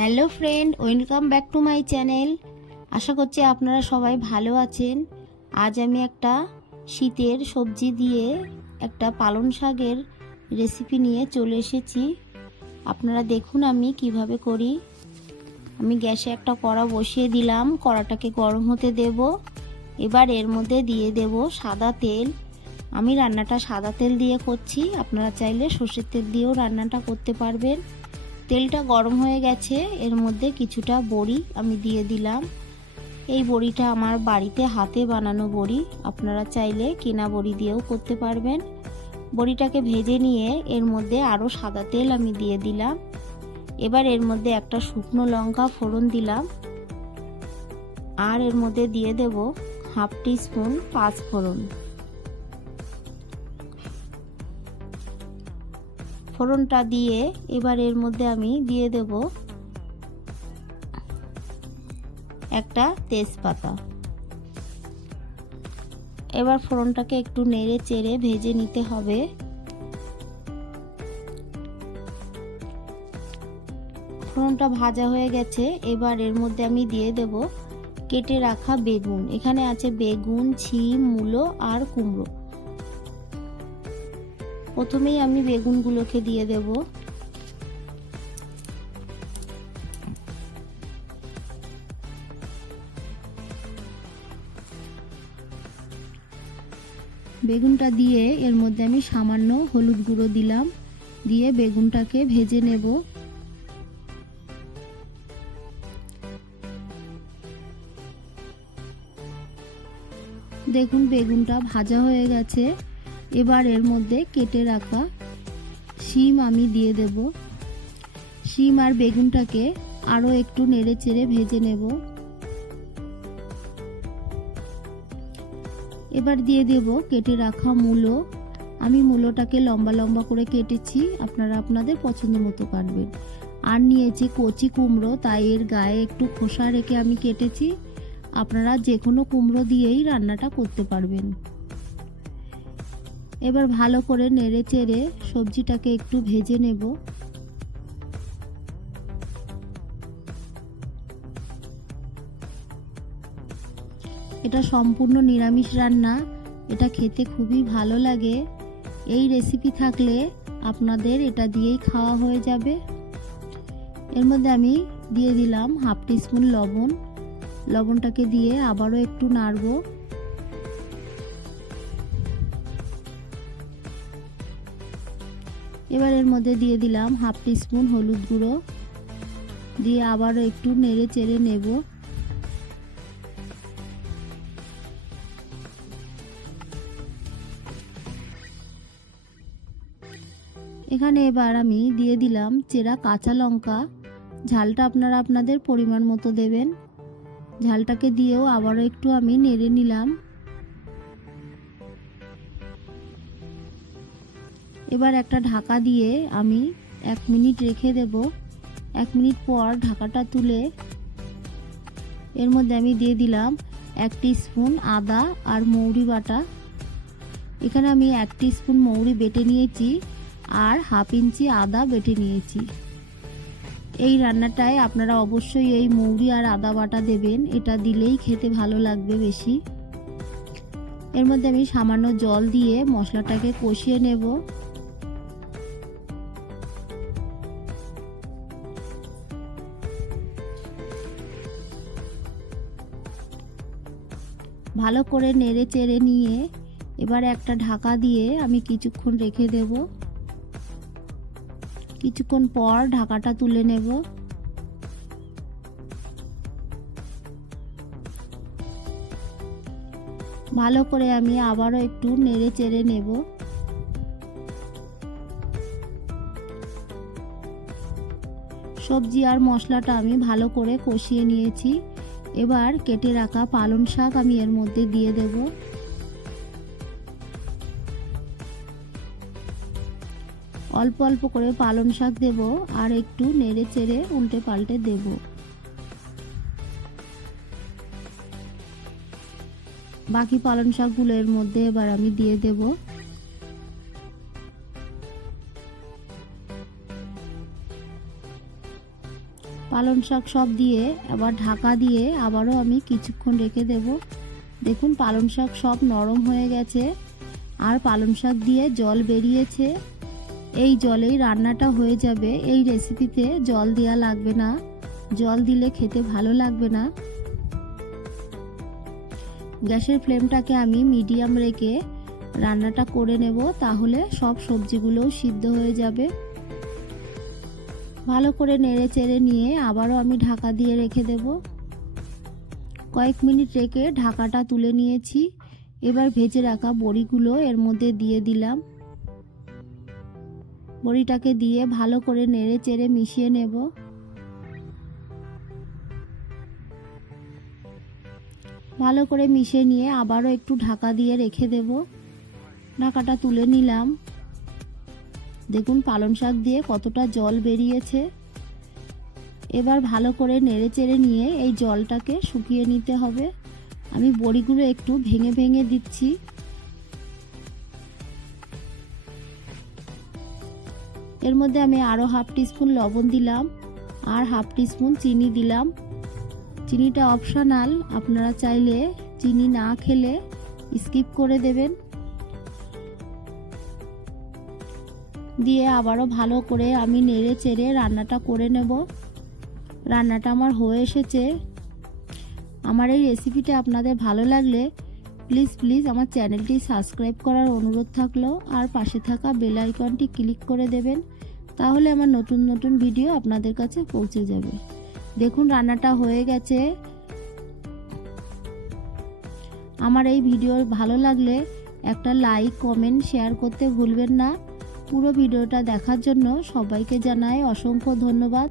Hello friend, welcome back to my channel. আশা করছি আপনারা সবাই ভালো আছেন। আজ আমি একটা শীতের সবজি দিয়ে একটা পালং শাকের রেসিপি নিয়ে চলে এসেছি। আপনারা দেখুন আমি কিভাবে করি। আমি গ্যাসে একটা কড়া বসিয়ে দিলাম, কড়াটাকে গরম হতে দেব। এবার এর মধ্যে দিয়ে দেব সাদা তেল। আমি রান্নাটা সাদা তেল দিয়ে করছি, আপনারা চাইলে সর্ষের তেল দিয়েও রান্নাটা করতে পারবেন। তেলটা গরম হয়ে গেছে, এর মধ্যে কিছুটা বড়ি আমি দিয়ে দিলাম। এই বড়িটা আমার বাড়িতে হাতে বানানো বড়ি, আপনারা চাইলে কেনা বড়ি দিয়েও করতে পারবেন। বড়িটাকে ভেজে নিয়ে এর মধ্যে আরও সাদা তেল আমি দিয়ে দিলাম। এবার এর মধ্যে একটা শুকনো লঙ্কা ফোড়ন দিলাম, আর এর মধ্যে দিয়ে দেব হাফ টিস্পুন পাঁচফোড়ন। ফোড়নটা দিয়ে এবার এর মধ্যে আমি দিয়ে দেব একটা তেজপাতা। এবার ফোড়নটাকে একটু নেড়ে চেড়ে ভেজে নিতে হবে। ফোড়নটা ভাজা হয়ে গেছে, এবার এর মধ্যে আমি দিয়ে দেব কেটে রাখা বেগুন। এখানে আছে বেগুন, ছিম, মূলো আর কুমড়ো। প্রথমেই আমি বেগুনগুলোকে দিয়ে দেব। বেগুনটা দিয়ে এর মধ্যে আমি সামান্য হলুদ গুঁড়ো দিলাম, দিয়ে বেগুনটাকে ভেজে নেব। দেখুন বেগুনটা ভাজা হয়ে গেছে। এবার এর মধ্যে কেটে রাখা শিম আমি দিয়ে দেব। শিম আর বেগুনটাকে আরও একটু নেড়ে চেড়ে ভেজে নেব। এবার দিয়ে দেব কেটে রাখা মূলো। আমি মূলোটাকে লম্বা লম্বা করে কেটেছি, আপনারা আপনাদের পছন্দ মতো কাটবেন। আর নিয়েছি কচি কুমড়ো, তাই এর গায়ে একটু খোসা রেখে আমি কেটেছি। আপনারা যে কোনো কুমড়ো দিয়েই রান্নাটা করতে পারবেন। এবার ভালো করে নেড়ে চেড়ে সবজিটাকে একটু ভেজে নেব। এটা সম্পূর্ণ নিরামিষ রান্না, এটা খেতে খুবই ভালো লাগে। এই রেসিপি থাকলে আপনাদের এটা দিয়েই খাওয়া হয়ে যাবে। এর মধ্যে আমি দিয়ে দিলাম হাফ টিস্পুন লবণ। লবণটাকে দিয়ে আবারও একটু নাড়ব। এবার এর মধ্যে দিয়ে দিলাম হাফ টিস্পুন হলুদ গুঁড়ো, দিয়ে আবারও একটু নেড়ে চেড়ে নেব। এখানে এবার আমি দিয়ে দিলাম চেরা কাঁচা লঙ্কা। ঝালটা আপনারা আপনাদের পরিমাণ মতো দেবেন। ঝালটাকে দিয়েও আবারও একটু আমি নেড়ে নিলাম। এবার একটা ঢাকা দিয়ে আমি 1 মিনিট রেখে দেব। 1 মিনিট পর ঢাকাটা তুলে এর মধ্যে আমি দিয়ে দিলাম 1 টিস্পুন আদা আর মৌরি বাটা। এখানে আমি 1 টিস্পুন মৌরি বেটে নিয়েছি আর হাফ ইঞ্চি আদা বেটে নিয়েছি। এই রান্নাটায় আপনারা অবশ্যই এই মৌরি আর আদা বাটা দেবেন, এটা দিলেই খেতে ভালো লাগবে বেশি। এর মধ্যে আমি সামান্য জল দিয়ে মশলাটাকে কষিয়ে নেব। ভালো করে নেড়ে চেড়ে নিয়ে এবার একটা ঢাকা দিয়ে আমি কিছুক্ষণ রেখে দেব। কিছুক্ষণ পর ঢাকাটা তুলে নেব। ভালো করে আমি আবারও একটু নেড়ে চেড়ে নেব। সবজি আর মশলাটা আমি ভালো করে কষিয়ে নিয়েছি। এবার কেটে রাখা পালং শাক আমি এর মধ্যে দিয়ে দেব। অল্প অল্প করে পালং শাক দেব আর একটু নেড়ে চেড়ে উল্টে পাল্টে দেব। বাকি পালং শাকগুলো এর মধ্যে এবার আমি দিয়ে দেব। পালং শাক সব দিয়ে আবার ঢাকা দিয়ে আবারও আমি কিছুক্ষণ রেখে দেব। দেখুন পালং শাক সব নরম হয়ে গেছে আর পালং শাক দিয়ে জল বেরিয়েছে। এই জলেই রান্নাটা হয়ে যাবে। এই রেসিপিতে জল দেওয়া লাগবে না, জল দিলে খেতে ভালো লাগবে না। গ্যাসের ফ্লেমটাকে আমি মিডিয়াম রেখে রান্নাটা করে নেব, তাহলে সব সবজিগুলোও সিদ্ধ হয়ে যাবে। ভালো করে নেড়ে চেড়ে নিয়ে আবারও আমি ঢাকা দিয়ে রেখে দেব। কয়েক মিনিট রেখে ঢাকাটা তুলে নিয়েছি। এবার ভেজে রাখা বড়িগুলো এর মধ্যে দিয়ে দিলাম। বড়িটাকে দিয়ে ভালো করে নেড়ে চেড়ে মিশিয়ে নেব। ভালো করে মিশিয়ে নিয়ে আবারও একটু ঢাকা দিয়ে রেখে দেব। ঢাকাটা তুলে নিলাম। দেখুন পালং শাক দিয়ে কতটা জল বেরিয়েছে। এবার ভালো করে নেড়ে চেড়ে নিয়ে এই জলটাকে শুকিয়ে নিতে হবে। আমি বড়িগুলো একটু ভেঙে ভেঙে দিচ্ছি। এর মধ্যে আমি আরও হাফ টিস্পুন লবণ দিলাম আর হাফ টিস্পুন চিনি দিলাম। চিনিটা অপশনাল, আপনারা চাইলে চিনি না খেলে স্কিপ করে দেবেন। দিয়ে আবারও ভালো করে আমি নেড়ে চেড়ে রান্নাটা করে নেব। রান্নাটা আমার হয়ে এসেছে। আমার এই রেসিপিটা আপনাদের ভালো লাগলে প্লিজ আমার চ্যানেলটি সাবস্ক্রাইব করার অনুরোধ থাকলো আর পাশে থাকা বেল আইকনটি ক্লিক করে দেবেন, তাহলে আমার নতুন নতুন ভিডিও আপনাদের কাছে পৌঁছে যাবে। দেখুন রান্নাটা হয়ে গেছে। আমার এই ভিডিও ভালো লাগলে একটা লাইক কমেন্ট শেয়ার করতে ভুলবেন না। পুরো ভিডিওটা দেখার জন্য সবাইকে জানাই অসংখ্য ধন্যবাদ।